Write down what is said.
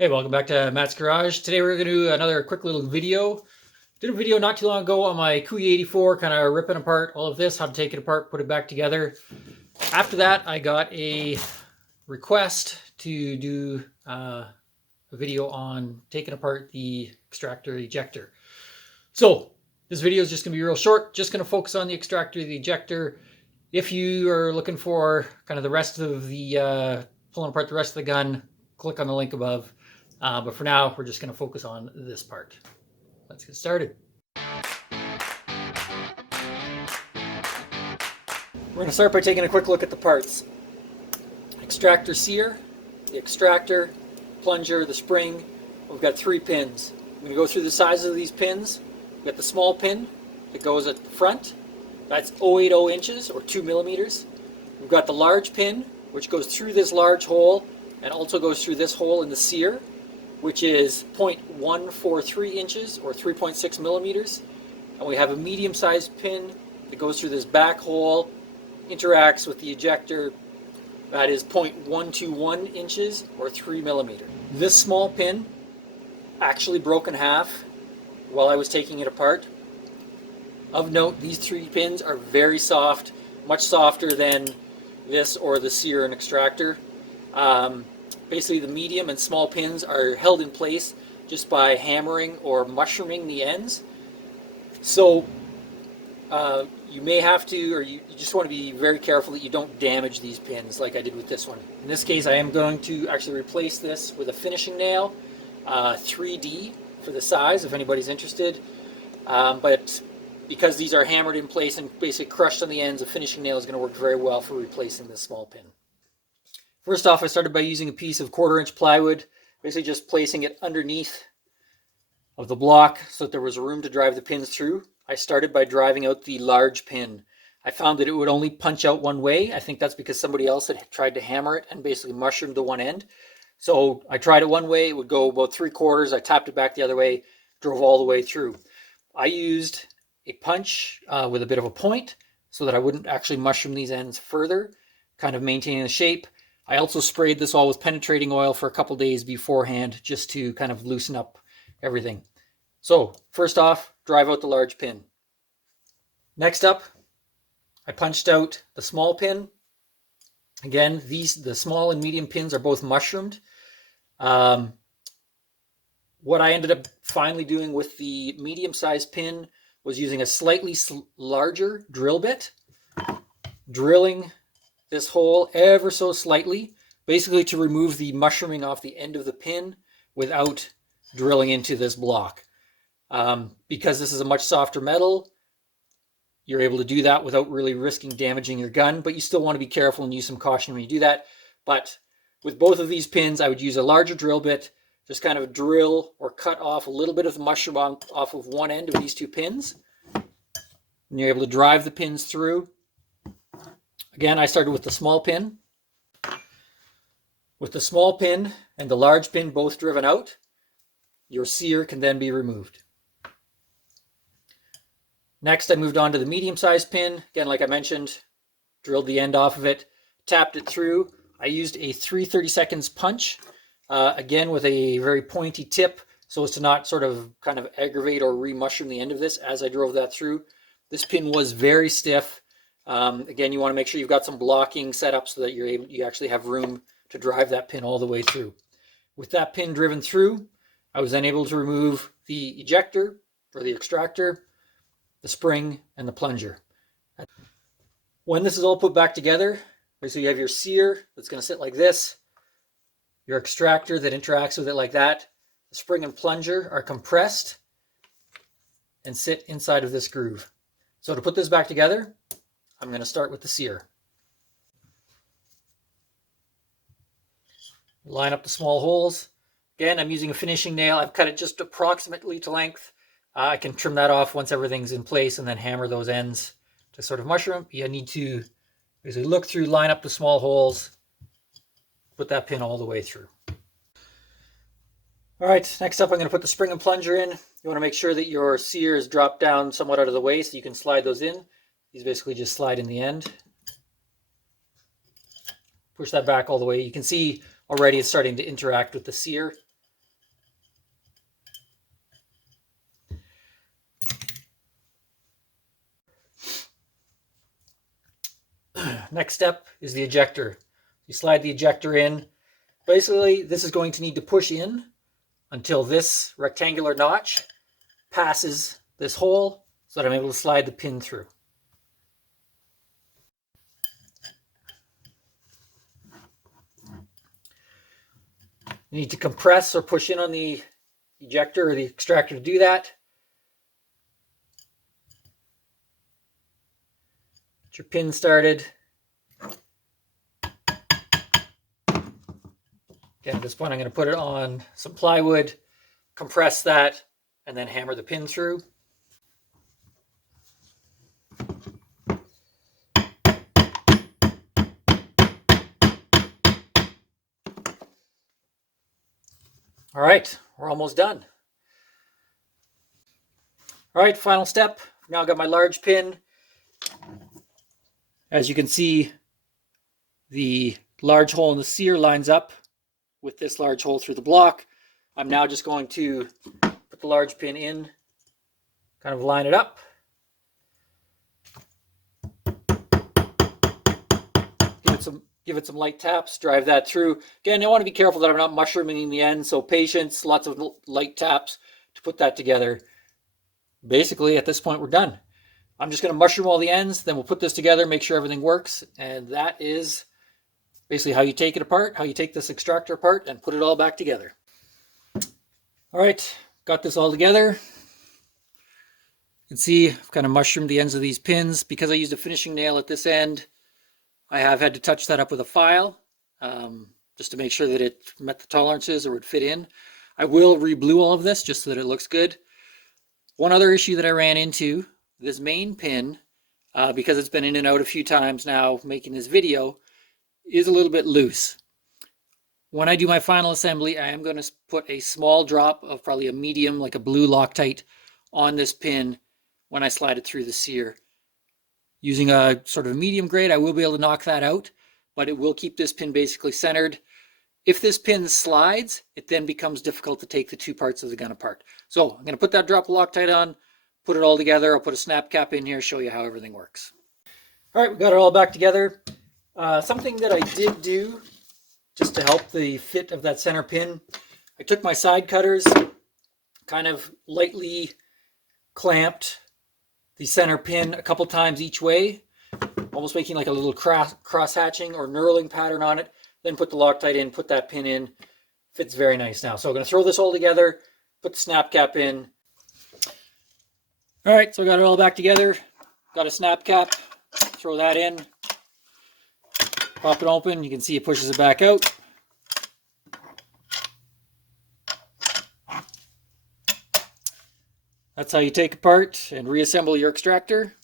Hey, welcome back to Matt's Garage. Today we're going to do another quick little video. Did a video not too long ago on my Cooey 84, kind of ripping apart all of this, how to take it apart, put it back together. After that, I got a request to do a video on taking apart the extractor ejector. So this video is just going to be real short, just going to focus on the extractor, the ejector. If you are looking for kind of the rest of the, pulling apart the rest of the gun, click on the link above. But for now, we're just going to focus on this part. Let's get started. We're going to start by taking a quick look at the parts. Extractor sear, the extractor, plunger, the spring. We've got 3 pins. I'm going to go through the sizes of these pins. We've got the small pin that goes at the front. That's 0.80 inches or 2 millimeters. We've got the large pin, which goes through this large hole and also goes through this hole in the sear, which is 0.143 inches or 3.6 millimeters. And we have a medium-sized pin that goes through this back hole, interacts with the ejector. That is 0.121 inches or 3 millimeters. This small pin actually broke in half while I was taking it apart. Of note, these 3 pins are very soft, much softer than this or the sear and extractor. Basically, the medium and small pins are held in place just by hammering or mushrooming the ends. So you may have to, or you just want to be very careful that you don't damage these pins like I did with this one. In this case, I am going to actually replace this with a finishing nail, 3D for the size, if anybody's interested. But because these are hammered in place and basically crushed on the ends, a finishing nail is going to work very well for replacing this small pin. First off, I started by using a piece of 1/4-inch plywood, basically just placing it underneath of the block so that there was room to drive the pins through. I started by driving out the large pin. I found that it would only punch out one way. I think that's because somebody else had tried to hammer it and basically mushroomed the one end. So I tried it one way, it would go about 3/4. I tapped it back the other way, drove all the way through. I used a punch with a bit of a point so that I wouldn't actually mushroom these ends further, kind of maintaining the shape. I also sprayed this all with penetrating oil for a couple days beforehand just to kind of loosen up everything. So first off, drive out the large pin. Next up, I punched out the small pin. Again, the small and medium pins are both mushroomed. What I ended up finally doing with the medium-sized pin was using a slightly larger drill bit, drilling this hole ever so slightly, basically to remove the mushrooming off the end of the pin without drilling into this block. Because this is a much softer metal, you're able to do that without really risking damaging your gun, but you still want to be careful and use some caution when you do that. But with both of these pins, I would use a larger drill bit, just kind of drill or cut off a little bit of the mushroom off of one end of these 2 pins. And you're able to drive the pins through. Again, I started with the small pin. With the small pin and the large pin both driven out, your sear can then be removed. Next, I moved on to the medium-sized pin. Again, like I mentioned, drilled the end off of it, tapped it through. I used a 3/32 punch, again with a very pointy tip so as to not sort of kind of aggravate or re-mushroom the end of this as I drove that through. This pin was very stiff. Again, you want to make sure you've got some blocking set up so that you actually have room to drive that pin all the way through. With that pin driven through, I was then able to remove the ejector or the extractor, the spring, and the plunger. When this is all put back together, so you have your sear that's going to sit like this, your extractor that interacts with it like that, the spring and plunger are compressed and sit inside of this groove. So to put this back together, I'm going to start with the sear. Line up the small holes. Again, I'm using a finishing nail. I've cut it just approximately to length. I can trim that off once everything's in place and then hammer those ends to sort of mushroom. You need to basically look through, line up the small holes, put that pin all the way through. All right, next up I'm going to put the spring and plunger in. You want to make sure that your sear is dropped down somewhat out of the way so you can slide those in. These basically just slide in the end. Push that back all the way. You can see already it's starting to interact with the sear. Next step is the ejector. You slide the ejector in. Basically, this is going to need to push in until this rectangular notch passes this hole so that I'm able to slide the pin through. You need to compress or push in on the ejector or the extractor to do that. Get your pin started. Again, at this point, I'm going to put it on some plywood, compress that, and then hammer the pin through. All right, we're almost done. All right, final step. Now I've got my large pin. As you can see, the large hole in the sear lines up with this large hole through the block. I'm now just going to put the large pin in, kind of line it up. Give it some light taps, drive that through. Again, I want to be careful that I'm not mushrooming the end, so patience, lots of light taps to put that together. Basically, at this point, we're done. I'm just going to mushroom all the ends, then we'll put this together, make sure everything works, and that is basically how you take it apart, how you take this extractor apart and put it all back together. All right, got this all together. You can see I've kind of mushroomed the ends of these pins. Because I used a finishing nail at this end, I have had to touch that up with a file just to make sure that it met the tolerances or would fit in. I will re-blue all of this just so that it looks good. One other issue that I ran into, this main pin, because it's been in and out a few times now making this video, is a little bit loose. When I do my final assembly, I am going to put a small drop of probably a medium, like a blue Loctite, on this pin when I slide it through the sear. Using a sort of medium grade, I will be able to knock that out, but it will keep this pin basically centered. If this pin slides, it then becomes difficult to take the two parts of the gun apart. So I'm going to put that drop of Loctite on, put it all together. I'll put a snap cap in here, show you how everything works. All right, we got it all back together. Something that I did do just to help the fit of that center pin, I took my side cutters, kind of lightly clamped the center pin a couple times each way, almost making like a little cross hatching or knurling pattern on it. Then put the Loctite in, put that pin in. Fits very nice now. So I'm going to throw this all together, put the snap cap in. All right, so I got it all back together. Got a snap cap, throw that in, pop it open. You can see it pushes it back out. That's how you take apart and reassemble your extractor.